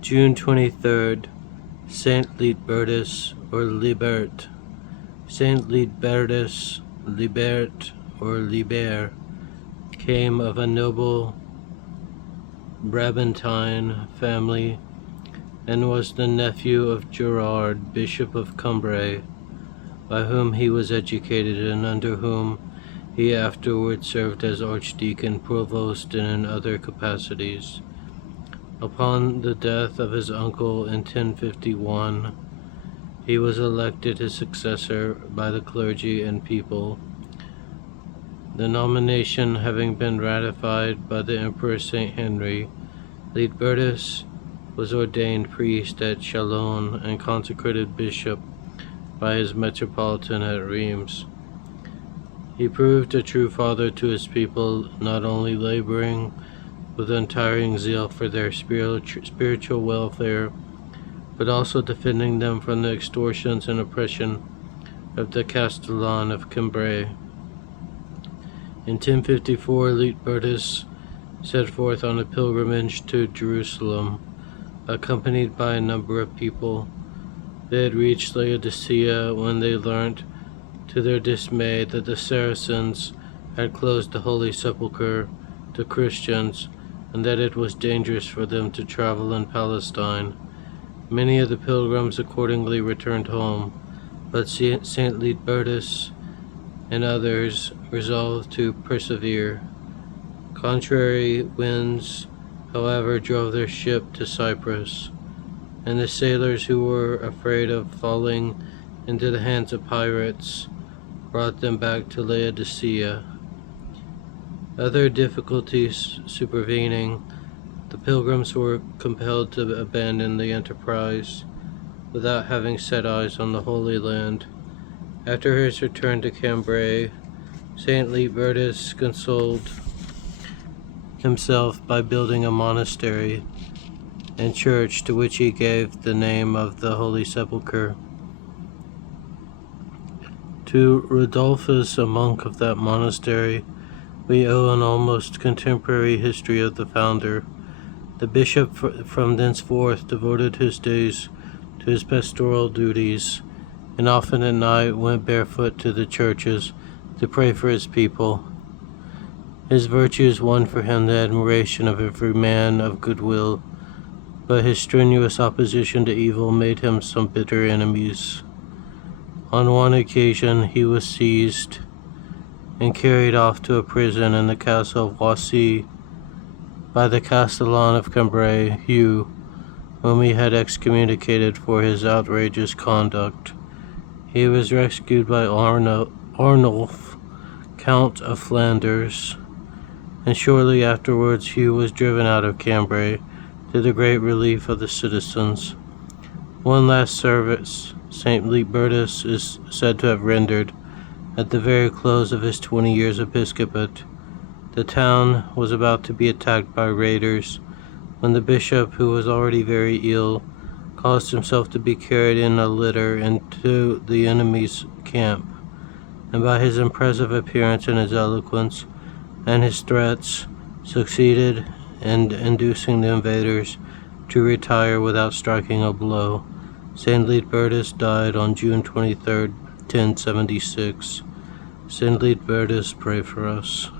June 23rd, Saint Lietbertus or Libert. Saint Lietbertus, Libert or Liber, came of a noble Brabantine family and was the nephew of Gerard, Bishop of Cambrai, by whom he was educated and under whom he afterwards served as archdeacon, provost, and in other capacities. Upon the death of his uncle in 1051, he was elected his successor by the clergy and people. The nomination having been ratified by the Emperor St. Henry, Lietbertus was ordained priest at Chalon and consecrated bishop by his metropolitan at Reims. He proved a true father to his people, not only laboring with untiring zeal for their spiritual welfare, but also defending them from the extortions and oppression of the Castellan of Cambrai. In 1054, Lietbertus set forth on a pilgrimage to Jerusalem, accompanied by a number of people. They had reached Laodicea when they learnt, to their dismay, that the Saracens had closed the Holy Sepulchre to Christians, and that it was dangerous for them to travel in Palestine. Many of the pilgrims accordingly returned home, but Saint Lietbertus and others resolved to persevere. Contrary winds, however, drove their ship to Cyprus, and the sailors, who were afraid of falling into the hands of pirates, brought them back to Laodicea. Other difficulties supervening, the pilgrims were compelled to abandon the enterprise without having set eyes on the Holy Land. After his return to Cambrai, Saint Lietbertus consoled himself by building a monastery and church, to which he gave the name of the Holy Sepulchre. To Rodolphus, a monk of that monastery, we owe an almost contemporary history of the founder. The bishop from thenceforth devoted his days to his pastoral duties, and often at night went barefoot to the churches to pray for his people. His virtues won for him the admiration of every man of good will, but his strenuous opposition to evil made him some bitter enemies. On one occasion he was seized and carried off to a prison in the castle of Wassy by the Castellan of Cambrai, Hugh, whom he had excommunicated for his outrageous conduct. He was rescued by Arnulf, Count of Flanders, and shortly afterwards Hugh was driven out of Cambrai, to the great relief of the citizens. One last service Saint Lietbertus is said to have rendered at the very close of his 20 years episcopate. The town was about to be attacked by raiders, when the bishop, who was already very ill, caused himself to be carried in a litter into the enemy's camp, and by his impressive appearance and his eloquence and his threats succeeded in inducing the invaders to retire without striking a blow. Saint Lietbertus died on June 23, 1076. Saint Lietbertus, pray for us.